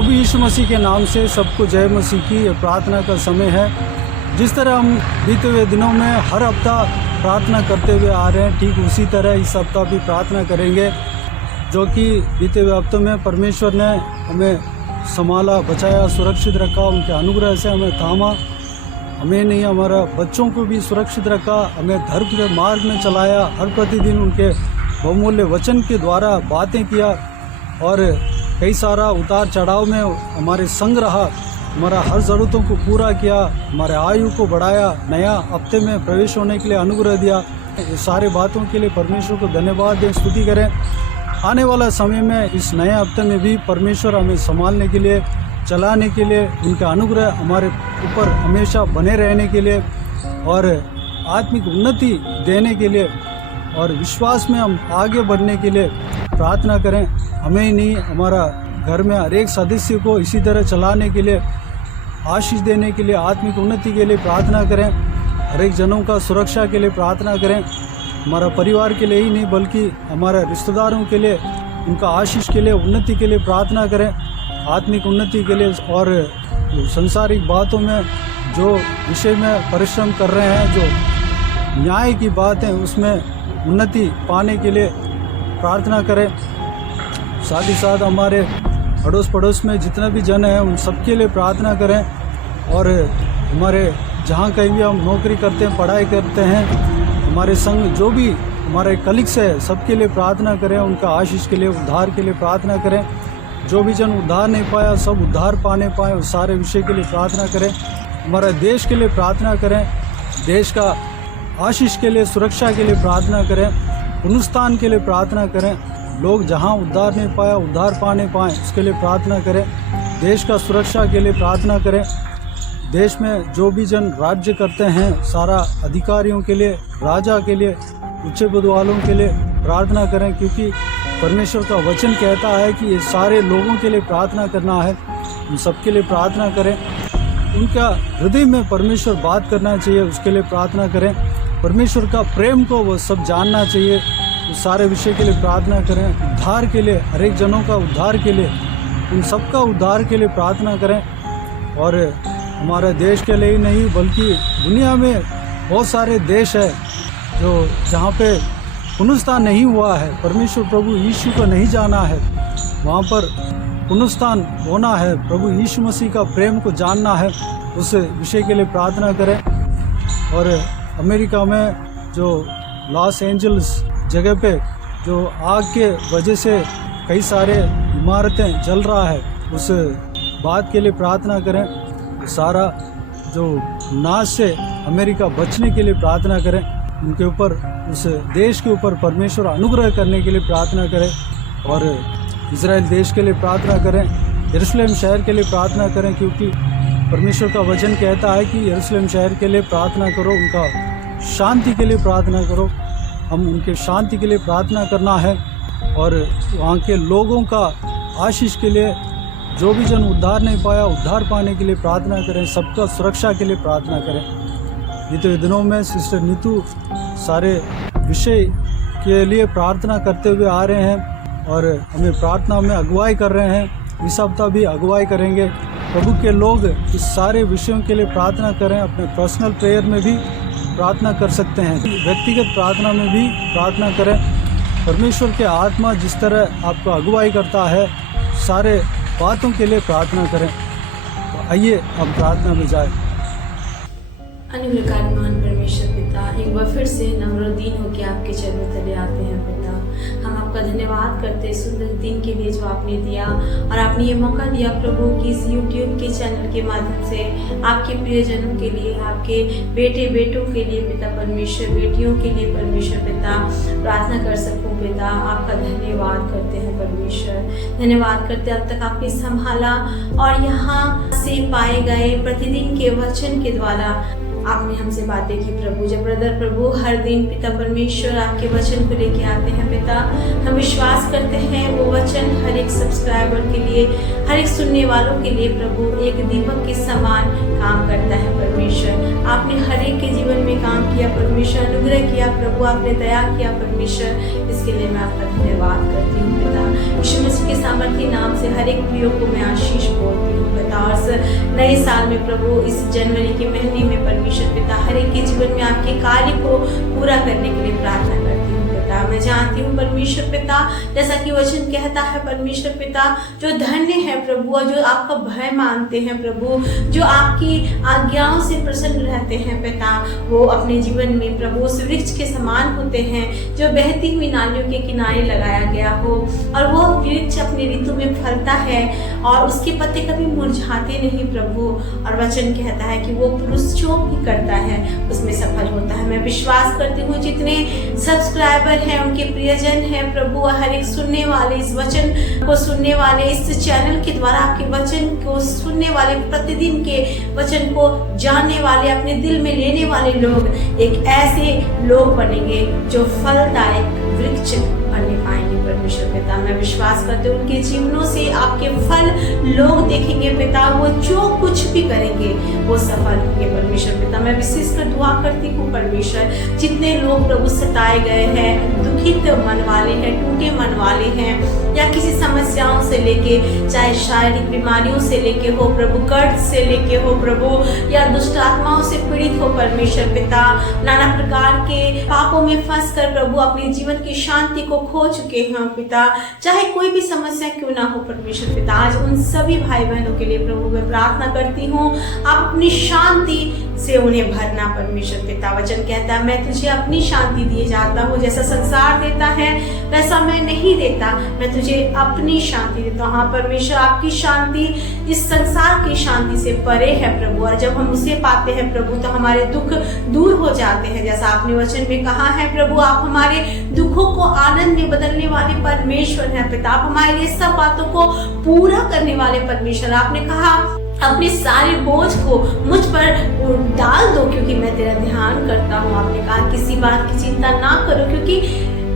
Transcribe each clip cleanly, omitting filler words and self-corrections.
प्रभु यीशु मसीह के नाम से सबको जय मसीह की प्रार्थना का समय है। जिस तरह हम बीते हुए दिनों में हर हफ्ता प्रार्थना करते हुए आ रहे हैं, ठीक उसी तरह इस हफ्ता भी प्रार्थना करेंगे, जो कि बीते हुए हफ्तों में परमेश्वर ने हमें संभाला, बचाया, सुरक्षित रखा, उनके अनुग्रह से हमें थामा। हमें नहीं, हमारा बच्चों को भी सुरक्षित रखा, हमें धर्म के मार्ग में चलाया, हर प्रतिदिन उनके बहुमूल्य वचन के द्वारा बातें किया और कई सारा उतार चढ़ाव में हमारे संग रहा, हमारा हर ज़रूरतों को पूरा किया, हमारे आयु को बढ़ाया, नया हफ्ते में प्रवेश होने के लिए अनुग्रह दिया। ये सारे बातों के लिए परमेश्वर को धन्यवाद दें, स्तुति करें। आने वाला समय में इस नए हफ्ते में भी परमेश्वर हमें संभालने के लिए, चलाने के लिए, उनका अनुग्रह हमारे ऊपर हमेशा बने रहने के लिए और आत्मिक उन्नति देने के लिए और विश्वास में हम आगे बढ़ने के लिए प्रार्थना करें। हमें ही नहीं, हमारा घर में हर एक सदस्य को इसी तरह चलाने के लिए, आशीष देने के लिए, आत्मिक उन्नति के लिए प्रार्थना करें। हर एक जनों का सुरक्षा के लिए प्रार्थना करें। हमारा परिवार के लिए ही नहीं बल्कि हमारे रिश्तेदारों के लिए, उनका आशीष के लिए, उन्नति के लिए प्रार्थना करें, आत्मिक उन्नति के लिए। और संसारिक बातों में जो विषय में परिश्रम कर रहे हैं, जो न्याय की बात है, उसमें उन्नति पाने के लिए प्रार्थना करें। साथ ही साथ हमारे अड़ोस पड़ोस में जितना भी जन है उन सबके लिए प्रार्थना करें और हमारे जहाँ कहीं भी हम नौकरी करते हैं, पढ़ाई करते हैं, हमारे संग जो भी हमारे कलीग्स है, सबके लिए प्रार्थना करें, उनका आशीष के लिए, उद्धार के लिए प्रार्थना करें। जो भी जन उद्धार नहीं पाया, सब उद्धार पाने पाए, उस सारे विषय के लिए प्रार्थना करें। हमारे देश के लिए प्रार्थना करें, देश का आशीष के लिए, सुरक्षा के लिए प्रार्थना करें, पुनरुत्थान के लिए प्रार्थना करें। लोग जहां उद्धार नहीं पाया, उद्धार पाने पाएँ, उसके लिए प्रार्थना करें। देश का सुरक्षा के लिए प्रार्थना करें। देश में जो भी जन राज्य करते हैं, सारा अधिकारियों के लिए, राजा के लिए, उच्च पद वालों के लिए प्रार्थना करें, क्योंकि परमेश्वर का वचन कहता है कि ये सारे लोगों के लिए प्रार्थना करना है। उन सबके लिए प्रार्थना करें। उनका हृदय में परमेश्वर बात करना चाहिए, उसके लिए प्रार्थना करें। परमेश्वर का प्रेम को वो सब जानना चाहिए, उस सारे विषय के लिए प्रार्थना करें। उद्धार के लिए, हर एक जनों का उद्धार के लिए, उन सबका उद्धार के लिए प्रार्थना करें। और हमारे देश के लिए ही नहीं बल्कि दुनिया में बहुत सारे देश है जो जहाँ पे पुनरुत्थान नहीं हुआ है, परमेश्वर प्रभु यीशु को नहीं जाना है, वहाँ पर पुनरुत्थान होना है, प्रभु यीशु मसीह का प्रेम को जानना है, उस विषय के लिए प्रार्थना करें। और अमेरिका में जो लॉस एंजल्स जगह पे जो आग के वजह से कई सारे इमारतें जल रहा है, उस बात के लिए प्रार्थना करें। सारा जो नाश से अमेरिका बचने के लिए प्रार्थना करें। उनके ऊपर, उस देश के ऊपर परमेश्वर अनुग्रह करने के लिए प्रार्थना करें। और इज़राइल देश के लिए प्रार्थना करें, यरूशलेम शहर के लिए प्रार्थना करें, क्योंकि परमेश्वर का वचन कहता है कि यरूशलेम शहर के लिए प्रार्थना करो, उनका शांति के लिए प्रार्थना करो। हम उनके शांति के लिए प्रार्थना करना है और वहाँ के लोगों का आशीष के लिए, जो भी जन उद्धार नहीं पाया, उद्धार पाने के लिए प्रार्थना करें। सबका सुरक्षा के लिए प्रार्थना करें। बीते दिनों में सिस्टर नीतू सारे विषय के लिए प्रार्थना करते हुए आ रहे हैं और हमें प्रार्थना में अगुवाई कर रहे हैं। इस हफ्ता भी अगुवाई करेंगे। प्रभु के लोग इस सारे विषयों के लिए प्रार्थना करें। अपने पर्सनल प्रेयर में भी प्रार्थना कर सकते हैं, व्यक्तिगत प्रार्थना में भी प्रार्थना करें। परमेश्वर के आत्मा जिस तरह आपको अगुवाई करता है, सारे बातों के लिए प्रार्थना करें। तो आइए हम प्रार्थना में जाएं। अनुग्रहकारी परमेश्वर पिता, एक बार फिर से नम्र दीन होकर आपके चरणों तले आते हैं पिता। हम आपका धन्यवाद करते हैं सुंदर दिन के लिए जो आपने दिया, और आपने ये मौका दिया प्रभु कि इस यूट्यूब के चैनल के माध्यम से आपके प्रियजनों के लिए, आपके बेटे बेटों के लिए पिता परमेश्वर, बेटियों के लिए परमेश्वर पिता प्रार्थना कर सकूं पिता। आपका धन्यवाद करते हैं परमेश्वर, धन्यवाद करते हैं अब तक आपने संभाला और यहाँ से पाए गए प्रतिदिन के वचन के द्वारा आपने हमसे बातें की प्रभु। जब ब्रदर प्रभु हर दिन पिता परमेश्वर आपके वचन को लेके आते हैं पिता, हम विश्वास करते हैं वो वचन हर एक सब्सक्राइबर के लिए, हर एक सुनने वालों के लिए प्रभु एक दीपक के समान काम करता है परमेश्वर। आपने हर एक के जीवन में काम किया परमेश्वर, अनुग्रह किया प्रभु, आपने दया किया परमेश्वर। इसके लिए मैं आपका धन्यवाद करती हूँ पिता। यीशु मसीह के सामर्थी नाम से हर एक प्रियो को मैं आशीष बोलती हूँ पिता। और नए साल में प्रभु, इस जनवरी के महीने में परमेश्वर पिता, हर एक के जीवन में आपके कार्य को पूरा करने के लिए प्रार्थना करती हूँ पिता। मैं जानती हूँ परमेश्वर पिता, जैसा कि वचन कहता है परमेश्वर पिता, जो धन्य है प्रभु और जो आपका भय मानते हैं प्रभु, जो आपकी आज्ञाओं से प्रसन्न रहते हैं पिता, वो अपने जीवन में प्रभु उस वृक्ष के समान होते हैं जो बहती हुई नालियों के किनारे लगाया गया हो, और वो वृक्ष अपने ऋतु में फलता है और उसके पत्ते कभी मुरझाते नहीं प्रभु। और वचन कहता है कि वो पुरुष जो भी करता है उसमें सफल होता है। मैं विश्वास करती हूँ जितने सब्सक्राइबर हैं, उनके प्रियजन हैं प्रभु, हर एक सुनने वाले, इस वचन को सुनने वाले, इस चैनल के द्वारा आपके वचन को सुनने वाले, प्रतिदिन के वचन को जानने वाले, अपने दिल में लेने वाले लोग एक ऐसे लोग बनेंगे जो फलदायक वृक्ष बनने पाएंगे परमेश्वर पिता। मैं विश्वास करती हूँ उनके जीवनों से आपके फल लोग देखेंगे पिता। वो जो कुछ भी करेंगे वो सफल होंगे परमेश्वर पिता। मैं विशेष कर दुआ करती हूँ परमेश्वर, जितने लोग प्रभु सताए गए हैं, दुखित मन वाले हैं, टूटे मन वाले हैं, या किसी समस्याओं से लेके, चाहे शारीरिक बीमारियों से लेके हो प्रभु, कर्ज से लेके हो प्रभु, या दुष्ट आत्माओं से पीड़ित हो परमेश्वर पिता, नाना प्रकार के पापों में फंस कर प्रभु अपने जीवन की शांति को खो चुके हैं पिता, चाहे कोई भी समस्या क्यों ना हो परमेश्वर पिता, आज उन सभी भाई बहनों के लिए प्रभु मैं प्रार्थना करती हूँ, आप अपनी शांति से उन्हें भरना परमेश्वर पिता। वचन कहता है, मैं तुझे अपनी शांति दिए जाता हूँ, जैसा संसार देता है वैसा मैं नहीं देता, मैं तुझे अपनी शांति देता हूँ। हाँ परमेश्वर, आपकी शांति इस संसार की शांति से परे है प्रभु, और जब हम उसे पाते हैं प्रभु तो हमारे दुख दूर हो जाते हैं। जैसा आपने वचन में कहा है प्रभु, आप हमारे दुखों को आनंद में बदलने वाले परमेश्वर हैं पिता, आप हमारे लिए सब बातों को पूरा करने वाले परमेश्वर। आपने कहा अपने सारे बोझ को मुझ पर डाल दो क्योंकि मैं तेरा ध्यान करता हूँ। आपने कहा किसी बात की चिंता ना करो क्योंकि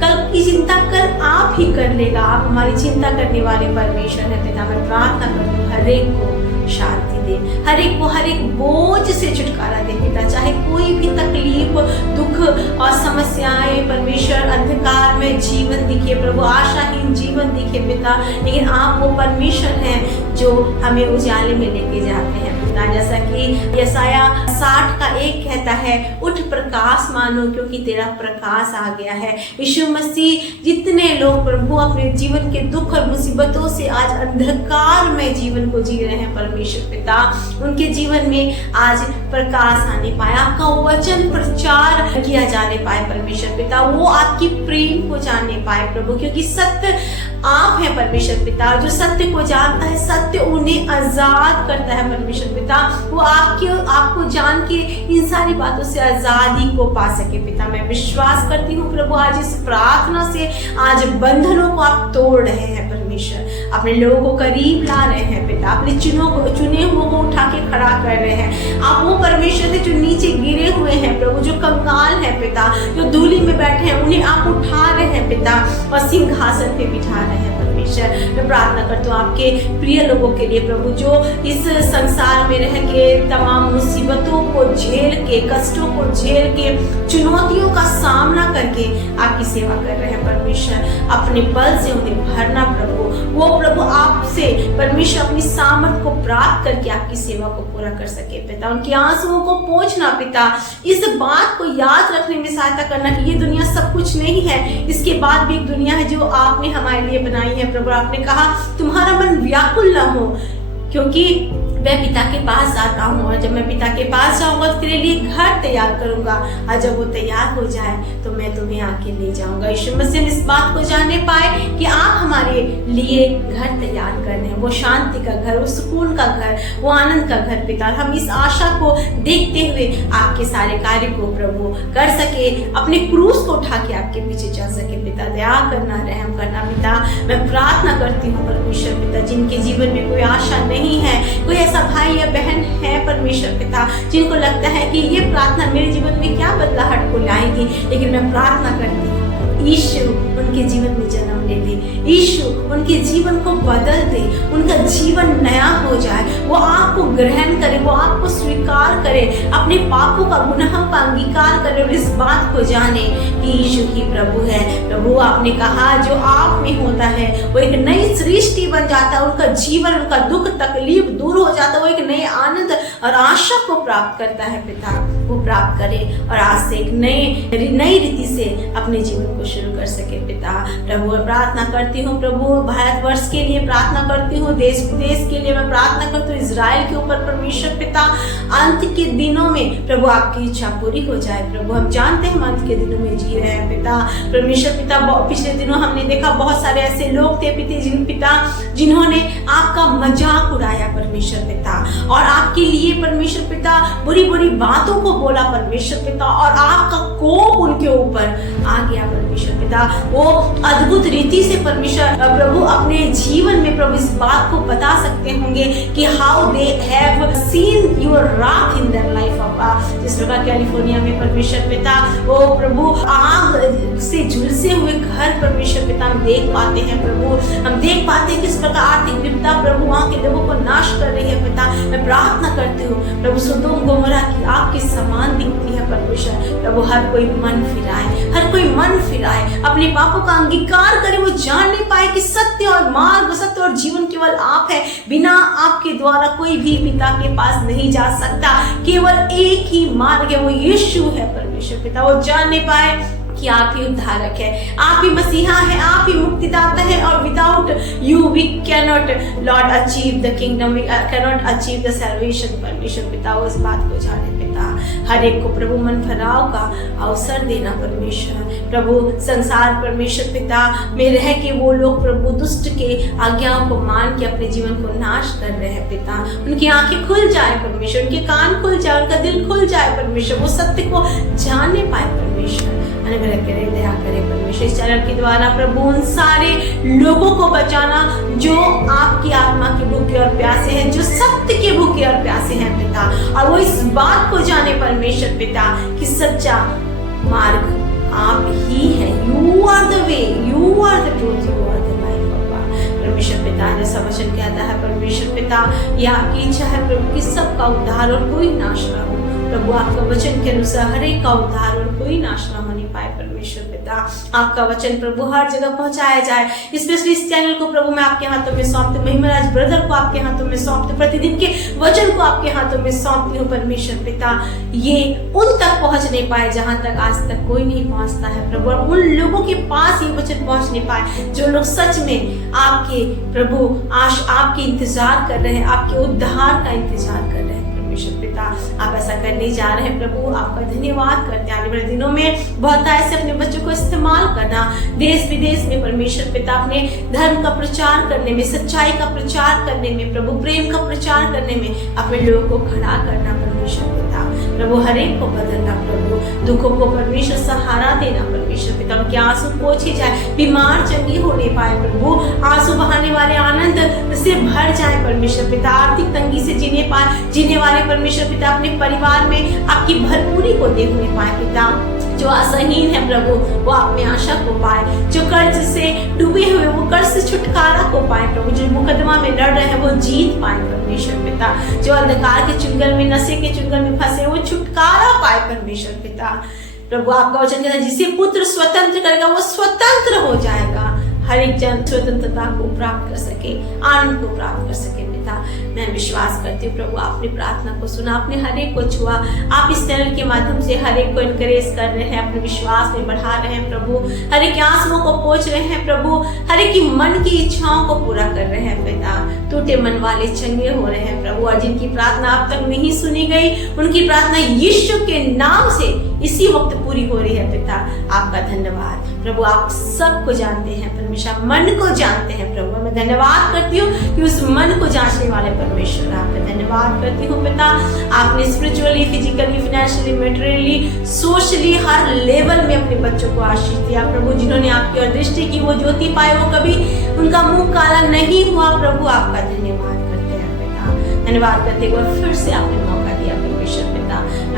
कल की चिंता कल आप ही कर लेगा। आप हमारी चिंता करने वाले परमेश्वर है पिता। मैं प्रार्थना करती हूँ हर एक को शांति दे, हर एक को हर एक बोझ से छुटकारा दे पिता, चाहे कोई भी तकलीफ, दुख और समस्याएं परमेश्वर, अंधकार में जीवन दिखे प्रभु, आशाहीन जीवन दिखे पिता, लेकिन आप वो परमेश्वर हैं जो हमें उजाले में लेके जाते हैं पिता। जैसा कि यशाया 60:1 कहता है, उठ प्रकाश मानो क्योंकि तेरा प्रकाश आ गया है। यीशु मसीह, जितने लोग प्रभु अपने जीवन के दुख और मुसीबतों से आज अंधकार में जीवन को जी रहे हैं परमेश्वर पिता, उनके जीवन में आज प्रकाश आने पाए, आपका वचन प्रचार किया जाने पाए परमेश्वर पिता, वो आपकी प्रेम को जानने पाए प्रभु, क्योंकि सत्य आप हैं परमेश्वर पिता। जो सत्य को जानता है, सत्य उन्हें आजाद करता है परमेश्वर पिता, वो आपको जान के इन सारी बातों से आजादी को पा सके पिता। मैं विश्वास करती हूँ प्रभु, आज इस प्रार्थना से आज बंधनों को आप तोड़ रहे हैं परमेश्वर, अपने लोगों को करीब ला रहे हैं पिता, अपने चुने हुए को उठा के खड़ा कर रहे हैं। आप वो परमेश्वर है जो नीचे गिरे हुए हैं प्रभु, जो कंगाल है पिता, जो धूली में बैठे हैं, उन्हें आप उठा रहे हैं पिता और सिंहासन पे बिठा रहे हैं परमेश्वर। मैं प्रार्थना करती हूँ आपके प्रिय लोगों के लिए प्रभु, जो इस संसार में रह के तमाम मुसीबतों को झेल के, कष्टों को झेल के, चुनौतियों का सामना करके आपकी सेवा कर रहे हैं परमेश्वर। अपने बल से उन्हें भरना प्रभु, वो प्रभु आपसे परमेश्वर अपनी सामर्थ को प्राप्त करके आपकी सेवा को पूरा कर सके पिता। उनके आंसुओं को पोंछना पिता, इस बात को याद रखने में सहायता करना कि ये दुनिया सब कुछ नहीं है, इसके बाद भी एक दुनिया है जो आपने हमारे लिए बनाई है प्रभु। आपने कहा तुम्हारा मन व्याकुल न हो क्योंकि मैं पिता के पास जाता हूँ, और जब मैं पिता के पास जाऊंगा तो तेरे लिए घर तैयार करूंगा, और जब वो तैयार हो जाए तो मैं तुम्हें आके ले जाऊंगा। यीशु मसीह इस बात को जानने पाए कि आप हमारे लिए घर तैयार कर रहे हैं, वो शांति का घर, वो सुकून का घर, वो आनंद का घर पिता। हम इस आशा को देखते हुए आपके सारे कार्य को प्रभु कर सके, अपने क्रूस को उठा के आपके पीछे चल सके पिता। दया करना, रहम करना पिता। मैं प्रार्थना करती हूँ परमेश्वर पिता, जिनके जीवन में कोई आशा नहीं है, कोई ऐसा भाई या बहन है परमेश्वर पिता जिनको लगता है कि ये प्रार्थना मेरे जीवन में क्या बदलाहट को लाएगी, लेकिन मैं प्रार्थना करती हूँ यीशु उनके जीवन में जन्म ले ले। यीशु उनके जीवन को बदल दे, उनका जीवन नया हो जाए, वो आपको ग्रहण करे, वो आपको स्वीकार करे, अपने पापों का गुनाह का अंगीकार करे और इस बात को जाने कि यीशु ही प्रभु है। प्रभु आपने कहा जो आप में होता है वो एक नई सृष्टि बन जाता है, उनका जीवन, उनका दुख तकलीफ दूर हो जाता है, वो एक नए आनंद और आशा को प्राप्त करता है। पिता वो प्राप्त करे और आज से एक नई रीति से अपने जीवन को शुरू कर सके। पिता प्रभु मैं प्रार्थना करती हूँ, प्रभु भारतवर्ष के लिए प्रार्थना करती हूँ, देश विदेश के लिए मैं प्रार्थना करती हूँ, इजराइल के ऊपर परमेश्वर पिता अंत के दिनों में प्रभु आपकी इच्छा पूरी हो जाए। प्रभु हम जानते हैं हम अंत के दिनों में जी रहे हैं पिता परमेश्वर पिता। पिछले दिनों हमने देखा बहुत सारे ऐसे लोग थे पिता जिन्होंने आपका मजाक उड़ाया परमेश्वर पिता, और आपके लिए परमेश्वर पिता बुरी बुरी बातों को बोला परमेश्वर पिता, और आपका कोप उनके ऊपर आ गया परमेश्वर पिता। वो अद्भुत रीति से परमेश्वर प्रभु अपने जीवन में प्रभु इस बात को बता सकते होंगे कि how they have seen your रात इन देयर लाइफ। जिस प्रकार कैलिफोर्निया में परमेश्वर पिता वो प्रभु आग से झुलसे हुए घर परमेश्वर पिता हम देख पाते हैं प्रभु, हम देख पाते हैं किस प्रकार आर्थिक विपदा प्रभु वहाँ के लोगों को नाश कर रही है पिता। मैं प्रार्थना करती हूँ प्रभु सुदोम गोमोरा की आग के समान दिखती है परमेश्वर। प्रभु हर कोई मन फिराए, हर कोई मन फिराए, अपने पापों का अंगीकार करे, वो जान नहीं पाए कि सत्य और मार्ग, सत्य और जीवन केवल आप है, बिना आपके द्वारा कोई भी पिता के पास नहीं जा सकता। केवल एक ही मार्ग है, वो यीशु है परमेश्वर पिता। वो जान नहीं पाए कि आप ही उद्धारक है, आप ही मसीहा है, आप ही मुक्तिदाता है, और without you we cannot lord achieve the kingdom, we cannot achieve the salvation परमेश्वर पिता। उस बात को जाने पिता, हर एक को प्रभु मन फराव का अवसर देना परमेश्वर। प्रभु संसार परमेश्वर पिता में रह के वो लोग प्रभु दुष्ट के आज्ञाओं को मान के अपने जीवन को नाश कर रहे हैं पिता। उनकी आंखें खुल जाए परमेश्वर, उनके कान खुल जाए, उनका दिल खुल जाए परमेश्वर, वो सत्य को जानने पाए परमेश्वर। अनुग्रह करे, दया करे परमेश्वर। इस चैनल के द्वारा प्रभु उन सारे लोगों को बचाना जो आपकी आत्मा के भूखे और प्यासे हैं, जो सत्य के भूखे और प्यासे हैं पिता, और वो इस बात को जाने परमेश्वर पिता कि सच्चा मार्ग आप ही है। You are the way, you are the truth, you are the life परमेश्वर पिता। जैसा वचन कहता है परमेश्वर पिता, यह आपकी इच्छा है प्रभु कि सबका उद्धार और कोई नाश ना हो। प्रभु आपका वचन के अनुसार हर एक का उद्धार और कोई नाश ना होने पाए परमेश्वर पिता। आपका वचन प्रभु हर जगह पहुंचाया जाए, स्पेशली इस चैनल को प्रभु मैं आपके हाथों में सौंपती, महिमाराज ब्रदर को आपके हाथों में सौंपती, प्रतिदिन के वचन को आपके हाथों में सौंपती हूँ परमेश्वर पिता। ये उन तक पहुंच नहीं पाए जहां तक आज तक कोई नहीं पहुंचता है प्रभु, और उन लोगों के पास ये वचन पहुंच नहीं पाए जो लोग सच में आपके प्रभु आपके इंतजार कर रहे हैं, आपके उद्धार का इंतजार कर रहे हैं परमेश्वर पिता। आप ऐसा करने जा रहे हैं प्रभु, आपका धन्यवाद करते हैं। आने वाले दिनों में बहुत ऐसे अपने बच्चों को इस्तेमाल करना, देश विदेश में परमेश्वर पिता अपने धर्म का प्रचार करने में, सच्चाई का प्रचार करने में प्रभु, प्रेम का प्रचार करने में अपने लोगों को खड़ा करना परमेश्वर पिता। प्रभु हर एक को बदलना प्रभु, दुखों को परमेश्वर सहारा देना परमेश्वर पिता। उनके आंसू पोंछे जाए, बीमार चंगे होने पाए प्रभु, आंसू बहाने वाले आनंद से भर जाए परमेश्वर पिता। आर्थिक तंगी से जीने वाले परमेश्वर पिता अपने परिवार में आपकी भरपूरी को देखने पाए पिता। जो आशाहीन है प्रभु वो आप में आशा को पाए, जो कर्ज से डूबे हुए वो कर्ज से छुटकारा को पाए प्रभु, जो मुकदमा में लड़ रहे हैं वो जीत पाए परमेश्वर पिता, जो अंधकार के चुंगल में, नशे के चुंगल में फंसे वो छुटकारा पाए परमेश्वर पिता। प्रभु आपका वचन कहता है जिसे पुत्र स्वतंत्र करेगा वो स्वतंत्र हो जाएगा। हर एक जन स्वतंत्रता को प्राप्त कर सके, आनंद को प्राप्त कर सके पिता। मैं विश्वास करती हूँ प्रभु आपने प्रार्थना को सुना, आपने हर एक को छुआ, आप इस चैनल के माध्यम से हर एक को इनकरेज कर रहे हैं, अपने विश्वास में बढ़ा रहे हैं प्रभु, हर एक आंसुओं को पोंछ रहे हैं प्रभु, हर एक की मन की इच्छाओं को पूरा कर रहे हैं पिता। टूटे मन वाले चंगे हो रहे हैं प्रभु, और जिनकी प्रार्थना अब तक नहीं सुनी गई उनकी प्रार्थना यीशु के नाम से इसी वक्त पूरी हो रही है पिता। आपका धन्यवाद प्रभु, आप सबको जानते हैं परमेश्वर, मन को जानते हैं प्रभु। मैं धन्यवाद करती हूँ कि उस मन को जांचने वाले परमेश्वर, आपका धन्यवाद करती हूँ पिता। आपने spiritually, physically, financially, materially, socially हर लेवल में अपने बच्चों को आशीष दिया प्रभु। जिन्होंने आपकी ओर दृष्टि की वो ज्योति पाए, वो कभी उनका मुंह काला नहीं हुआ प्रभु। आपका धन्यवाद करते हैं पिता, धन्यवाद करते हुए फिर से आपने मौका दिया परमेश्वर पिता।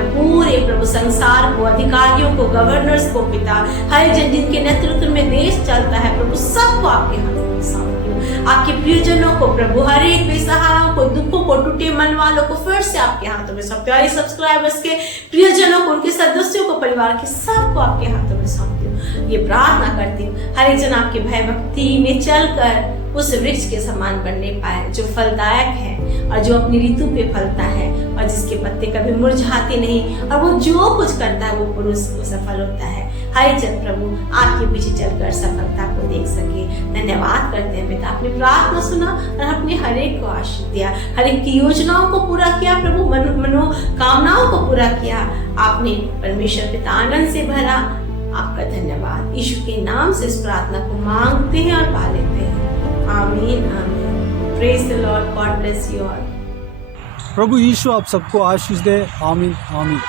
मैं पूरे प्रभु संसार को, अधिकारियों को, गवर्नर्स को पिता, हर एक जन जिनके नेतृत्व में देश चलता है प्रभु, सबको आपके हाथों में सौंपती हूँ। आपके प्रियजनों को प्रभु, हर एक बेसहाराओं को, दुखों को, टूटे मन वालों को फिर से आपके हाथों में सौंपती हूँ। सब्सक्राइबर्स के प्रियजनों को, उनके सदस्यों को, परिवार के सबको आपके हाथों में सौंपती हूँ। ये प्रार्थना करती हूँ हर एक जन आपके भय भक्ति में चलकर उस वृक्ष के समान बनने पाए जो फलदायक है और जो अपनी ऋतु पे फलता है और जिसके पत्ते कभी मुरझाते नहीं, और वो जो कुछ करता है वो पुरुष को सफल होता है। हर जन प्रभु आपके पीछे चलकर सफलता को देख सके। धन्यवाद करते हैं पिता, आपने प्रार्थना सुना और अपने हर एक को आशीष दिया, हर एक की योजनाओं को पूरा किया प्रभु, मनोकामनाओं को पूरा किया। आपने परमेश्वर पिता आनंद से भरा। आपका धन्यवाद। यीशु के नाम से इस प्रार्थना को मांगते हैं और पा लेते हैं। आमीन आमीन। Praise the Lord. God bless you all. प्रभु यीशु आप सबको आशीष दे। आमीन आमीन।